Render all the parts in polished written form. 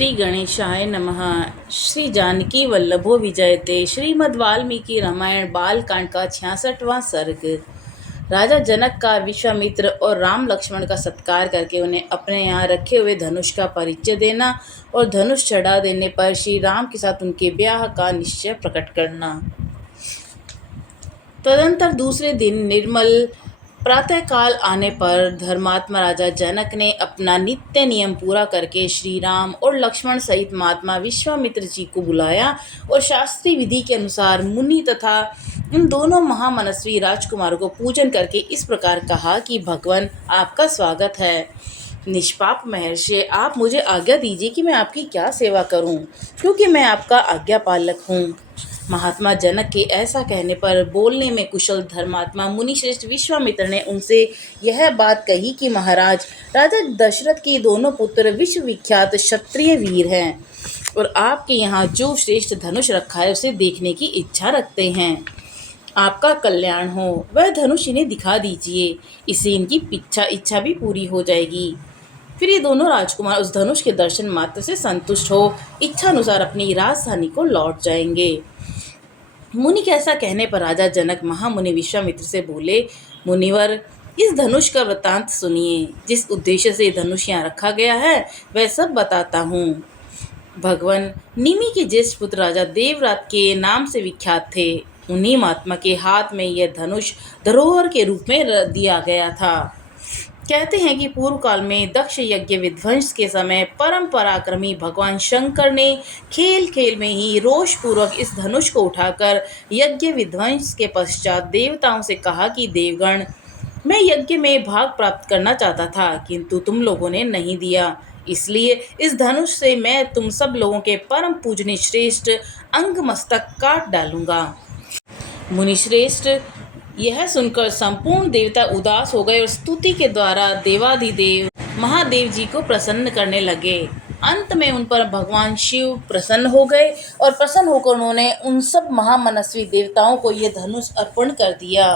श्री गणेशाय नमः। श्री जानकी वल्लभो विजयते। श्रीमद् वाल्मीकि रामायण बालकांड का 66वां सर्ग। राजा जनक का विश्वामित्र और राम लक्ष्मण का सत्कार करके उन्हें अपने यहाँ रखे हुए धनुष का परिचय देना और धनुष चढ़ा देने पर श्री राम के साथ उनके ब्याह का निश्चय प्रकट करना। तदंतर दूसरे दिन निर्मल प्रातःकाल आने पर धर्मात्मा राजा जनक ने अपना नित्य नियम पूरा करके श्री राम और लक्ष्मण सहित महात्मा विश्वामित्र जी को बुलाया और शास्त्रीय विधि के अनुसार मुनि तथा इन दोनों महामनस्वी राजकुमारों को पूजन करके इस प्रकार कहा कि भगवान आपका स्वागत है। निष्पाप महर्षि, आप मुझे आज्ञा दीजिए कि मैं आपकी क्या सेवा करूं, क्योंकि मैं आपका आज्ञा पालक हूं। महात्मा जनक के ऐसा कहने पर बोलने में कुशल धर्मात्मा मुनिश्रेष्ठ विश्वामित्र ने उनसे यह बात कही कि महाराज, राजा दशरथ के दोनों पुत्र विश्वविख्यात क्षत्रिय वीर हैं और आपके यहाँ जो श्रेष्ठ धनुष रखा है उसे देखने की इच्छा रखते हैं। आपका कल्याण हो, वह धनुष इन्हें दिखा दीजिए, इससे इनकी इच्छा भी पूरी हो जाएगी। फिर ये दोनों राजकुमार उस धनुष के दर्शन मात्र से संतुष्ट हो इच्छा अनुसार अपनी राजधानी को लौट जाएंगे। मुनि के ऐसा कहने पर राजा जनक महामुनि विश्वामित्र से बोले, मुनिवर, इस धनुष का वृत्तांत सुनिए। जिस उद्देश्य से धनुष यहाँ रखा गया है वह सब बताता हूँ। भगवान, निमि के ज्येष्ठ पुत्र राजा देवव्रत के नाम से विख्यात थे। उन्हीं महात्मा के हाथ में यह धनुष धरोहर के रूप में दिया गया था। कहते हैं कि पूर्व काल में दक्ष यज्ञ विध्वंस के समय परम पराक्रमी भगवान शंकर ने खेल खेल में ही रोष पूर्वक इस धनुष को उठाकर यज्ञ विध्वंस के पश्चात देवताओं से कहा कि देवगण, मैं यज्ञ में भाग प्राप्त करना चाहता था, किंतु तुम लोगों ने नहीं दिया। इसलिए इस धनुष से मैं तुम सब लोगों के परम पूजनीय श्रेष्ठ अंग मस्तक काट डालूंगा। मुनिश्रेष्ठ, यह सुनकर संपूर्ण देवता उदास हो गए और स्तुति के द्वारा देवाधिदेव महादेव जी को प्रसन्न करने लगे। अंत में उन पर भगवान शिव प्रसन्न हो गए और प्रसन्न होकर उन्होंने उन सब महामनस्वी देवताओं को यह धनुष अर्पण कर दिया।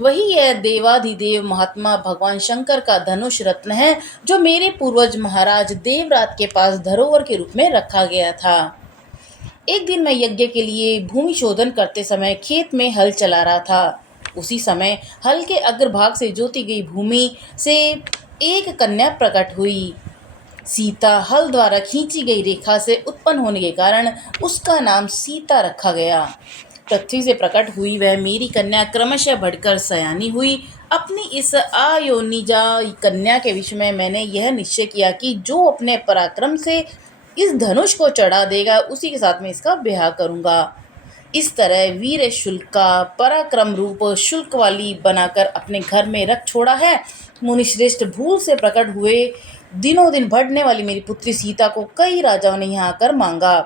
वही यह देवाधिदेव महात्मा भगवान शंकर का धनुष रत्न है, जो मेरे पूर्वज महाराज देवव्रत के पास धरोहर के रूप में रखा गया था। एक दिन मैं यज्ञ के लिए भूमि शोधन करते समय खेत में हल चला रहा था। उसी समय हल के अग्रभाग से जोती गई भूमि से एक कन्या प्रकट हुई। सीता हल द्वारा खींची गई रेखा से उत्पन्न होने के कारण उसका नाम सीता रखा गया। पृथ्वी से प्रकट हुई वह मेरी कन्या क्रमशः बढ़कर सयानी हुई। अपनी इस अयोनिजा कन्या के विषय में मैंने यह निश्चय किया कि जो अपने पराक्रम से इस धनुष को चढ़ा देगा उसी के साथ में इसका ब्याह करूंगा। इस तरह वीर शुल्क का पराक्रम रूप शुल्क वाली बनाकर अपने घर में रख छोड़ा है। मुनिश्रेष्ठ, भूल से प्रकट हुए दिनों दिन बढ़ने वाली मेरी पुत्री सीता को कई राजाओं ने यहाँ आकर मांगा,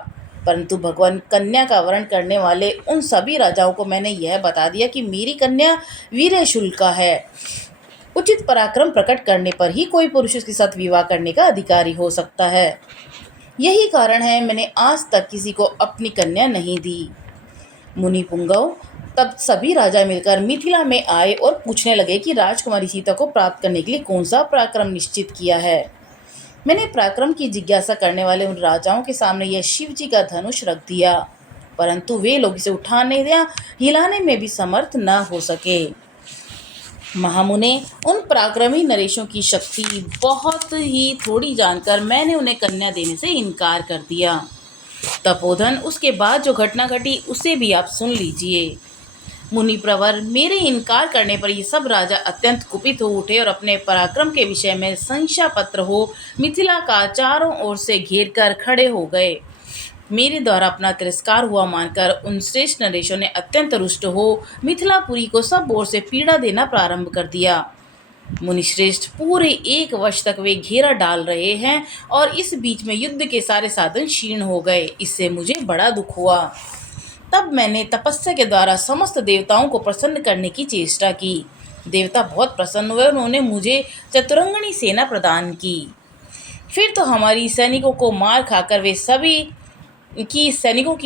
परंतु भगवान, कन्या का वरण करने वाले उन सभी राजाओं को मैंने यह बता दिया कि मेरी कन्या वीर शुल्क का है। उचित पराक्रम प्रकट करने पर ही कोई पुरुष उसके साथ विवाह करने का अधिकारी हो सकता है। यही कारण है मैंने आज तक किसी को अपनी कन्या नहीं दी। मुनि पुंगव, तब सभी राजा मिलकर मिथिला में आए और पूछने लगे कि राजकुमारी सीता को प्राप्त करने के लिए कौन सा पराक्रम निश्चित किया है। मैंने पराक्रम की जिज्ञासा करने वाले उन राजाओं के सामने यह शिव जी का धनुष रख दिया, परंतु वे लोग इसे उठाने या हिलाने में भी समर्थ न हो सके। महामुने, उन पराक्रमी नरेशों की शक्ति बहुत ही थोड़ी जानकर मैंने उन्हें कन्या देने से इनकार कर दिया। तपोधन, उसके बाद जो घटना घटी उसे भी आप सुन लीजिए। मुनि प्रवर, मेरे इनकार करने पर ये सब राजा अत्यंत कुपित हो उठे और अपने पराक्रम के विषय में संशयपत्र हो मिथिला का चारों ओर से घेर कर खड़े हो गए। मेरे द्वारा अपना तिरस्कार हुआ मानकर उन श्रेष्ठ नरेशों ने अत्यंत रुष्ट हो मिथिलापुरी को सब ओर से पीड़ा देना प्रारंभ कर दिया। मुनिश्रेष्ठ, पूरे 1 वर्ष तक वे घेरा डाल रहे हैं और इस बीच में युद्ध के सारे साधन क्षीण हो गए। इससे मुझे बड़ा दुख हुआ। तब मैंने तपस्या के द्वारा समस्त देवताओं को प्रसन्न करने की चेष्टा की। देवता बहुत प्रसन्न हुए और उन्होंने मुझे चतुरंगनी सेना प्रदान की। फिर तो हमारी सैनिकों की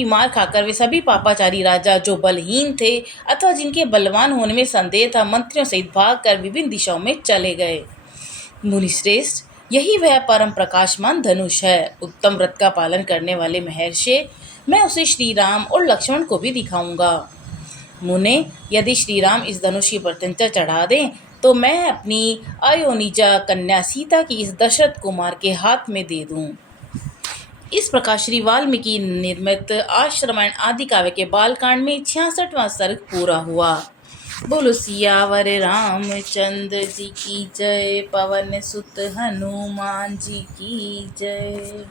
मार खाकर वे सभी पापाचारी राजा जो बलहीन थे अथवा जिनके बलवान होने में संदेह था, मंत्रियों सहित भागकर विभिन्न दिशाओं में चले गए। मुनिश्रेष्ठ, यही वह परम प्रकाशमान धनुष है। उत्तम व्रत का पालन करने वाले महर्षि, मैं उसे श्री राम और लक्ष्मण को भी दिखाऊंगा। मुने, यदि श्री राम इस धनुष की प्रत्यंचा चढ़ा दें तो मैं अपनी अयोनिजा कन्या सीता की इस दशरथ कुमार के हाथ में दे दूं। इस प्रकार श्री वाल्मीकि निर्मित आश्रमण आदि काव्य के बालकांड में 66वां सर्ग पूरा हुआ। बोलो सियावर रामचंद्र जी की जय, पवन सुत हनुमान जी की जय।